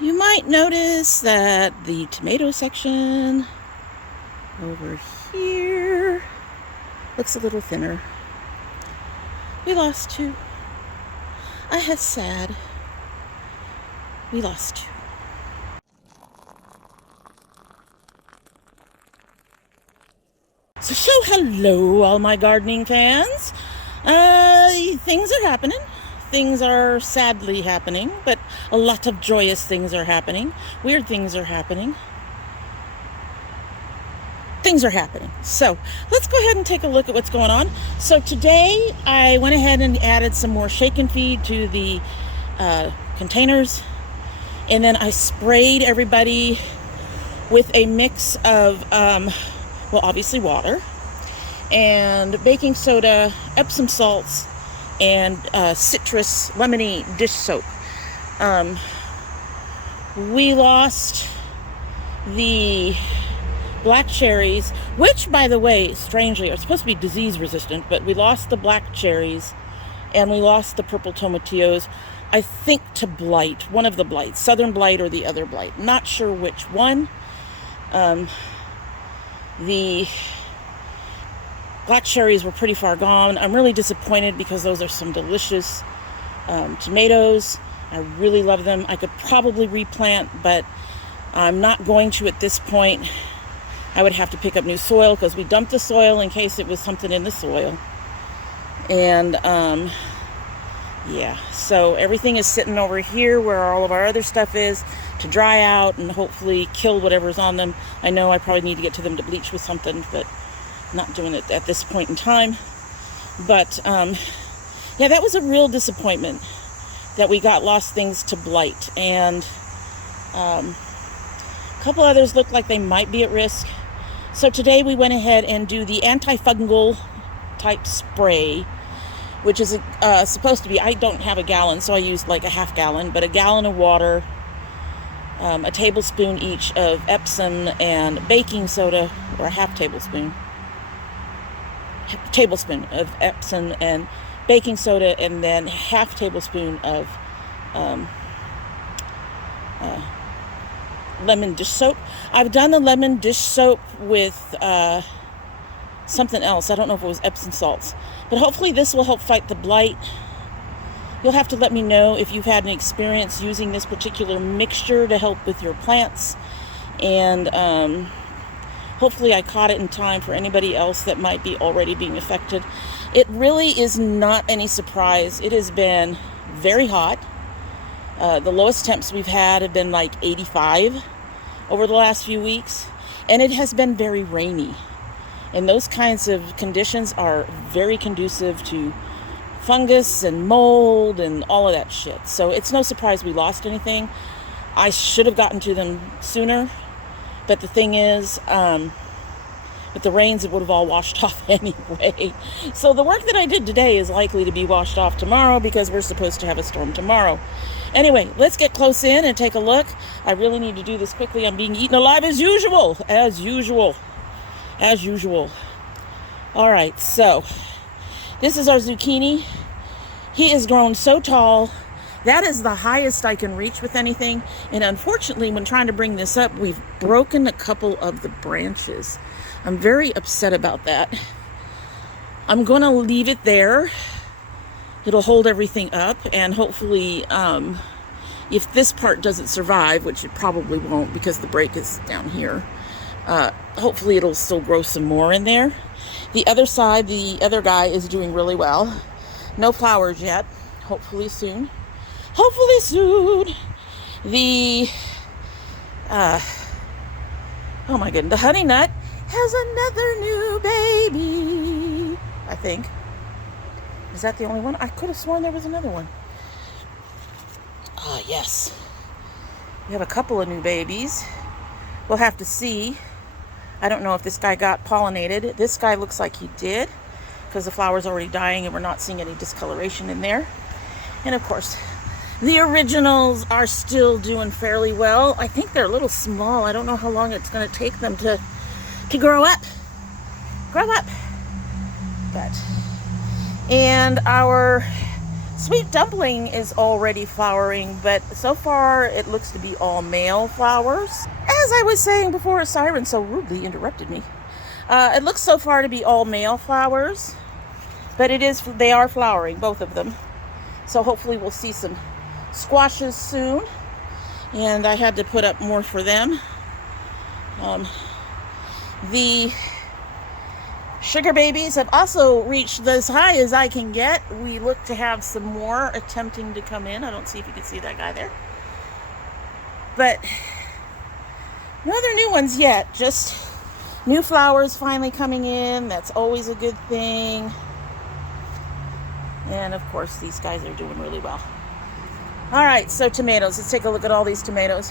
You might notice that the tomato section over here looks a little thinner. We lost two. I had sad. We lost two. So hello, all my gardening fans. Things are happening. Things are sadly happening, but a lot of joyous things are happening. Weird things are happening. Things are happening. So let's go ahead and take a look at what's going on. So today I went ahead and added some more shake and feed to the containers, and then I sprayed everybody with a mix of well, obviously water and baking soda, Epsom salts, and citrus lemony dish soap. We lost the black cherries, which, by the way, strangely, are supposed to be disease resistant, but we lost the black cherries and we lost the purple tomatillos, I think to blight, one of the blights, southern blight or the other blight. Not sure which one. The black cherries were pretty far gone. I'm really disappointed because those are some delicious tomatoes. I really love them. I could probably replant, but I'm not going to at this point. I would have to pick up new soil because we dumped the soil in case it was something in the soil. And yeah, so everything is sitting over here where all of our other stuff is to dry out and hopefully kill whatever's on them. I know I probably need to get to them to bleach with something, but not doing it at this point in time. But yeah, that was a real disappointment that we got lost things to blight, and a couple others look like they might be at risk. So today we went ahead and do the antifungal type spray, which is supposed to be, I don't have a gallon, so I used like a half gallon, but a gallon of water, a tablespoon each of Epsom and baking soda, or a half tablespoon of Epsom and baking soda, and then half tablespoon of lemon dish soap. I've done the lemon dish soap with something else. I don't know if it was Epsom salts, but hopefully this will help fight the blight. You'll have to let me know if you've had an experience using this particular mixture to help with your plants, and hopefully I caught it in time for anybody else that might be already being affected. It really is not any surprise. It has been very hot. The lowest temps we've had have been like 85 over the last few weeks, and it has been very rainy. And those kinds of conditions are very conducive to fungus and mold and all of that shit. So it's no surprise we lost anything. I should have gotten to them sooner, but the thing is, with the rains, it would have all washed off anyway. So the work that I did today is likely to be washed off tomorrow because we're supposed to have a storm tomorrow. Anyway, let's get close in and take a look. I really need to do this quickly. I'm being eaten alive as usual. All right, so this is our zucchini. He is grown so tall. That is the highest I can reach with anything. And unfortunately, when trying to bring this up, we've broken a couple of the branches. I'm very upset about that. I'm going to leave it there. It'll hold everything up, and hopefully, if this part doesn't survive, which it probably won't because the break is down here, hopefully it'll still grow some more in there. The other side, the other guy is doing really well. No flowers yet. Hopefully soon. The oh my goodness, the honey nut has another new baby, I think. Is that the only one? I could have sworn there was another one. Ah, yes. We have a couple of new babies. We'll have to see. I don't know if this guy got pollinated. This guy looks like he did, because the flower's already dying and we're not seeing any discoloration in there. And of course, the originals are still doing fairly well. I think they're a little small. I don't know how long it's going to take them to grow up. But, and our Sweet dumpling is already flowering, but so far it looks to be all male flowers. As I was saying before a siren so rudely interrupted me, it looks so far to be all male flowers, but they are flowering, both of them. So hopefully we'll see some squashes soon, and I had to put up more for them. The sugar babies have also reached as high as I can get. We look to have some more attempting to come in. I don't see if you can see that guy there. But no other new ones yet. Just new flowers finally coming in. That's always a good thing. And of course, these guys are doing really well. All right, so tomatoes. Let's take a look at all these tomatoes.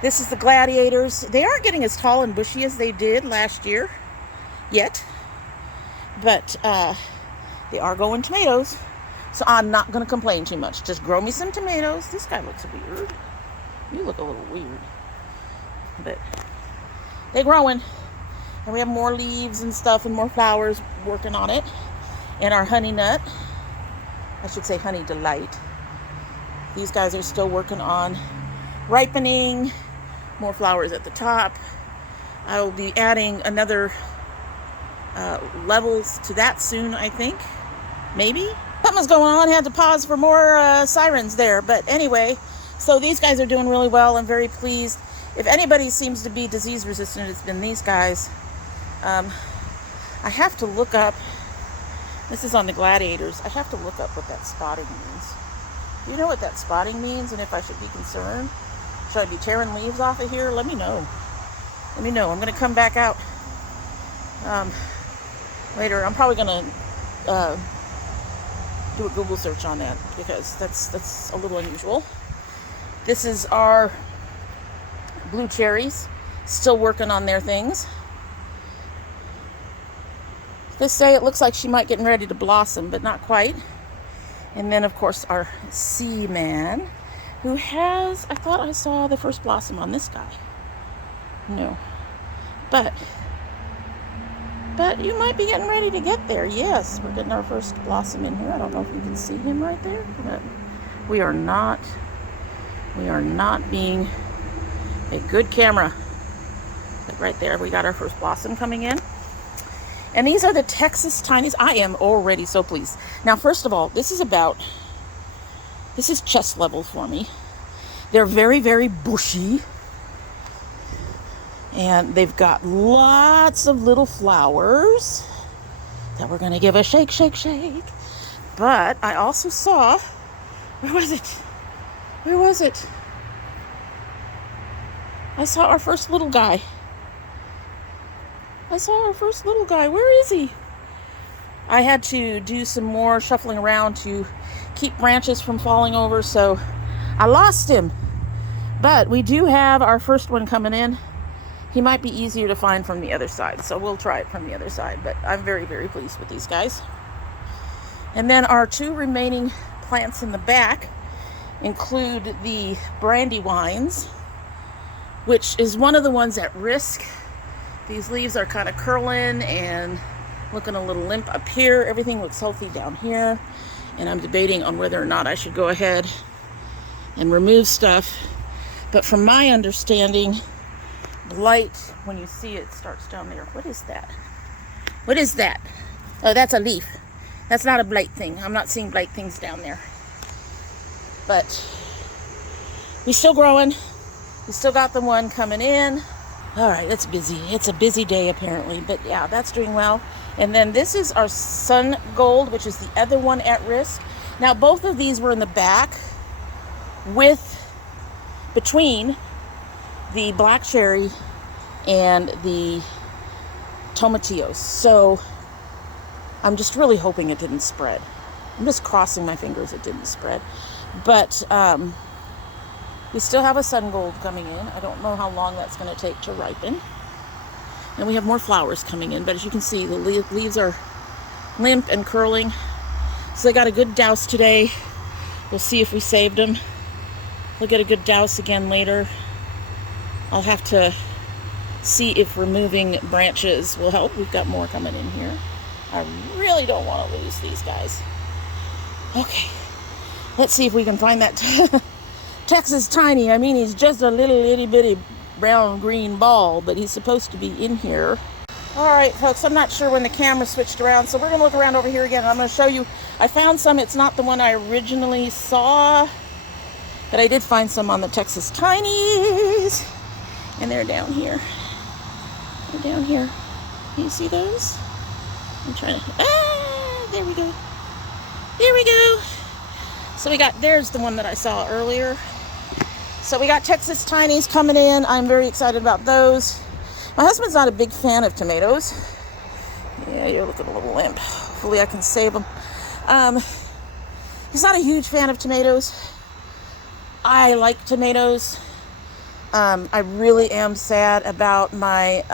This is the gladiators. They aren't getting as tall and bushy as they did last year yet, but they are going tomatoes, so I'm not going to complain too much. Just grow me some tomatoes. This guy looks weird. You look a little weird, but they're growing, and we have more leaves and stuff and more flowers working on it. And our honey nut, I should say honey delight, these guys are still working on ripening. More flowers at the top. I will be adding another levels to that soon, I think. Maybe. Something's going on. Had to pause for more sirens there. But anyway, so these guys are doing really well. I'm very pleased. If anybody seems to be disease resistant, it's been these guys. I have to look up, this is on the gladiators, I have to look up what that spotting means. Do you know what that spotting means, and if I should be concerned? Should I be tearing leaves off of here? Let me know. Let me know. I'm going to come back out later. I'm probably going to do a Google search on that, because that's a little unusual. This is our blue cherries, still working on their things. This day it looks like she might getting ready to blossom, but not quite. And then of course our sea man, who has, I thought I saw the first blossom on this guy. No. But you might be getting ready to get there. Yes, we're getting our first blossom in here. I don't know if you can see him right there, but we are not being a good camera. But right there, we got our first blossom coming in. And these are the Texas Tinies. I am already so pleased. Now, first of all, this is chest level for me. They're very, very bushy. And they've got lots of little flowers that we're going to give a shake, shake, shake. But I also saw, where was it? I saw our first little guy. Where is he? I had to do some more shuffling around to keep branches from falling over, so I lost him. But we do have our first one coming in. He might be easier to find from the other side, so we'll try it from the other side. But I'm very, very pleased with these guys. And then our two remaining plants in the back include the brandywines, which is one of the ones at risk. These leaves are kind of curling and looking a little limp up here. Everything looks healthy down here. And I'm debating on whether or not I should go ahead and remove stuff. But from my understanding, blight, when you see it, starts down there. What is that? What is that? Oh, that's a leaf. That's not a blight thing. I'm not seeing blight things down there. But we're still growing. We still got the one coming in. All right, it's busy. It's a busy day apparently, but yeah, that's doing well. And then this is our sun gold, which is the other one at risk. Now, both of these were in the back between the black cherry and the tomatillos. So I'm just really hoping it didn't spread. I'm just crossing my fingers it didn't spread. But we still have a sun gold coming in. I don't know how long that's going to take to ripen. And we have more flowers coming in. But as you can see, the leaves are limp and curling. So they got a good douse today. We'll see if we saved them. We'll get a good douse again later. I'll have to see if removing branches will help. We've got more coming in here. I really don't want to lose these guys. Okay, let's see if we can find that Texas Tiny. I mean, he's just a little itty bitty brown green ball, but he's supposed to be in here. All right, folks, I'm not sure when the camera switched around, so we're going to look around over here again. I'm going to show you. I found some. It's not the one I originally saw, but I did find some on the Texas Tinies, and they're down here. They're down here. Can you see those? I'm trying to... there we go. There we go. So we got... There's the one that I saw earlier. So we got Texas Tinies coming in. I'm very excited about those. My husband's not a big fan of tomatoes. Yeah, you're looking a little limp. Hopefully I can save them. He's not a huge fan of tomatoes. I like tomatoes. I really am sad about my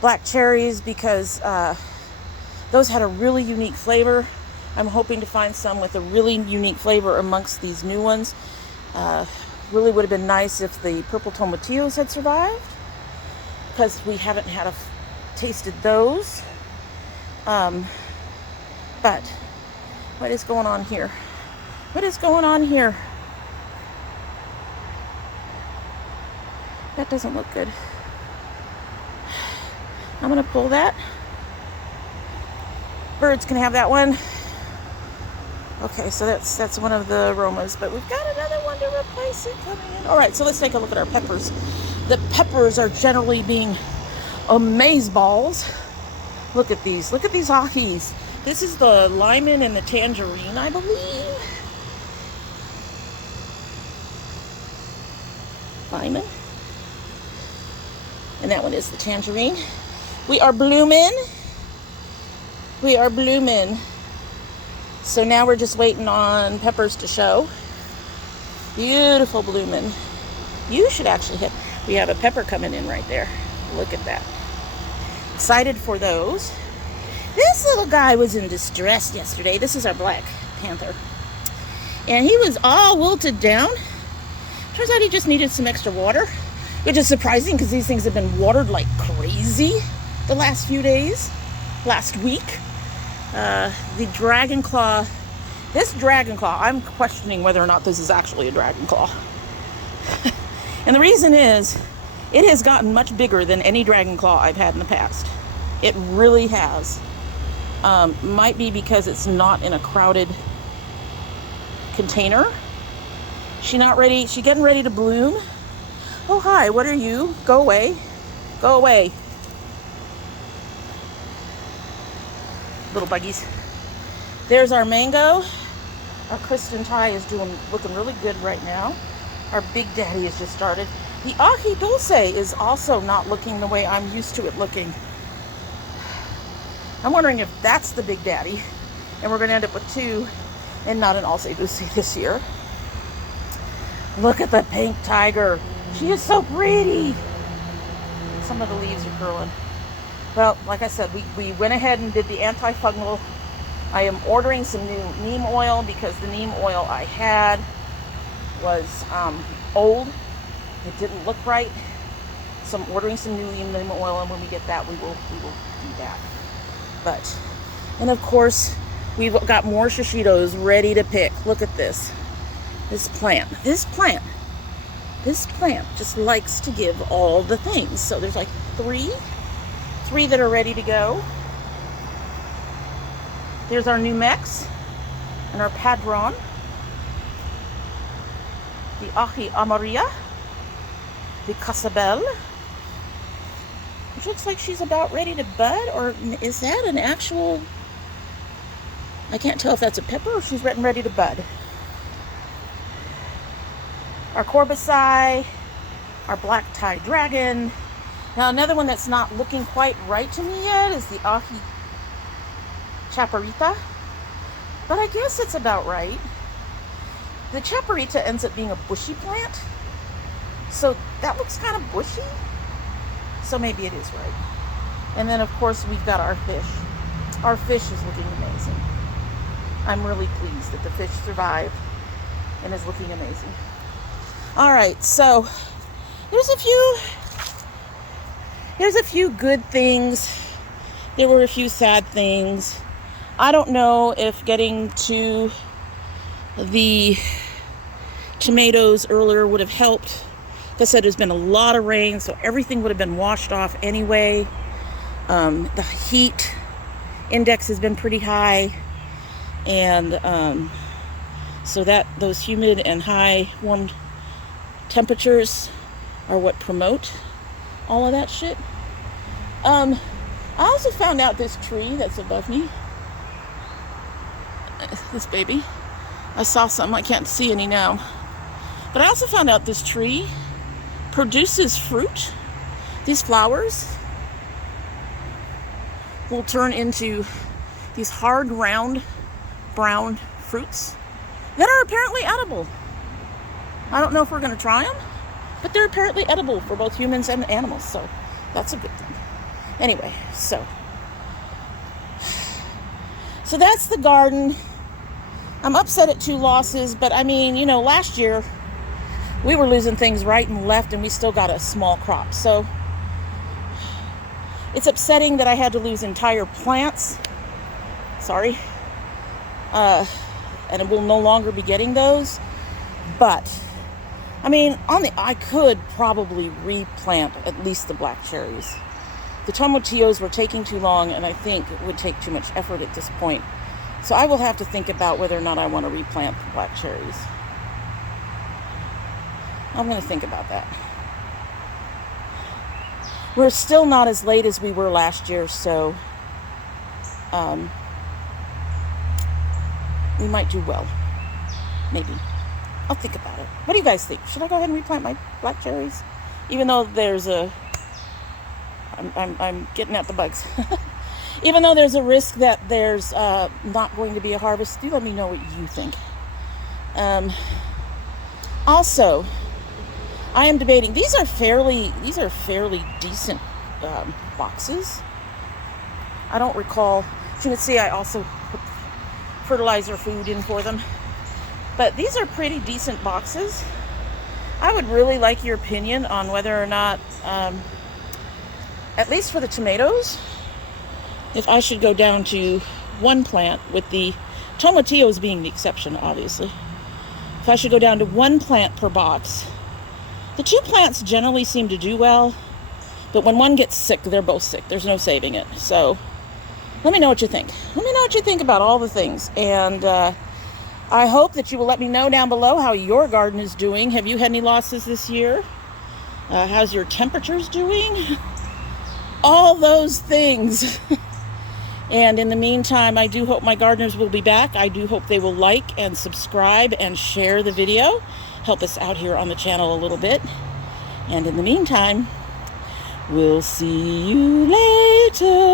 black cherries because those had a really unique flavor. I'm hoping to find some with a really unique flavor amongst these new ones. Really would have been nice if the purple tomatillos had survived, because we haven't tasted those. But what is going on here? What is going on here? That doesn't look good. I'm gonna pull that. Birds can have that one. Okay, so that's one of the aromas, but we've got another one to replace it coming in. All right, so let's take a look at our peppers. The peppers are generally being amazeballs. Look at these. Look at these ahis. This is the lemon and the tangerine, I believe. Lemon. And that one is the tangerine. We are blooming. We are blooming. So now we're just waiting on peppers to show. Beautiful blooming. You should actually hit. We have a pepper coming in right there. Look at that. Excited for those. This little guy was in distress yesterday. This is our black panther. And he was all wilted down. Turns out he just needed some extra water, which is surprising because these things have been watered like crazy the last few days, last week. The dragon claw, this dragon claw, I'm questioning whether or not this is actually a dragon claw. And the reason is, it has gotten much bigger than any dragon claw I've had in the past. It really has. Might be because it's not in a crowded container. She's not ready, she's getting ready to bloom. Oh, hi, what are you? Go away. Go away. Little buggies. There's our mango. Our Kristen Thai is looking really good right now. Our Big Daddy has just started. The ají dulce is also not looking the way I'm used to it looking. I'm wondering if that's the Big Daddy, and we're going to end up with two and not an ají dulce this year. Look at the pink tiger. She is so pretty. Some of the leaves are curling. Well, like I said, we went ahead and did the antifungal. I am ordering some new neem oil because the neem oil I had was old. It didn't look right. So I'm ordering some new neem oil, and when we get that, we will do that. But, and of course, we've got more shishitos ready to pick. Look at this. This plant just likes to give all the things. So there's like three that are ready to go. There's our new Mex and our Padron. The ají amarilla. The Casabel. Which looks like she's about ready to bud, or is that an actual... I can't tell if that's a pepper or if she's ready to bud. Our Corbicide, our Black Tie Dragon. Now another one that's not looking quite right to me yet is the ají chaparrita, but I guess it's about right. The chaparrita ends up being a bushy plant, so that looks kind of bushy, so maybe it is right. And then of course we've got our fish. Our fish is looking amazing. I'm really pleased that the fish survived and is looking amazing. All right, so there's a few good things. There were a few sad things. I don't know if getting to the tomatoes earlier would have helped. Like I said, there's been a lot of rain, so everything would have been washed off anyway. The heat index has been pretty high, and so that those humid and high warm temperatures are what promote all of that shit. I also found out this tree that's above me, this baby, I saw something, I can't see any now, but I also found out this tree produces fruit. These flowers will turn into these hard, round, brown fruits that are apparently edible. I don't know if we're going to try them, but they're apparently edible for both humans and animals, so that's a good thing. Anyway, so that's the garden. I'm upset at 2 losses, but I mean, you know, last year we were losing things right and left, and we still got a small crop. So it's upsetting that I had to lose entire plants. Sorry. And we'll no longer be getting those. But, I mean, I could probably replant at least the black cherries. The tomatillos were taking too long, and I think it would take too much effort at this point. So I will have to think about whether or not I want to replant the black cherries. I'm going to think about that. We're still not as late as we were last year, so we might do well. Maybe. I'll think about it. What do you guys think? Should I go ahead and replant my black cherries? Even though there's I'm getting at the bugs. Even though there's a risk that there's not going to be a harvest, do let me know what you think. Also, I am debating. These are fairly decent boxes. I don't recall. As you can see, I also put fertilizer food in for them. But these are pretty decent boxes. I would really like your opinion on whether or not, at least for the tomatoes, if I should go down to 1 plant, with the tomatillos being the exception, obviously. If I should go down to 1 plant per box. The 2 plants generally seem to do well, but when one gets sick, they're both sick. There's no saving it. So let me know what you think. Let me know what you think about all the things. And I hope that you will let me know down below how your garden is doing. Have you had any losses this year? How's your temperatures doing? All those things. And in the meantime, I do hope my gardeners will be back. I do hope they will like and subscribe and share the video. Help us out here on the channel a little bit. And in the meantime, we'll see you later.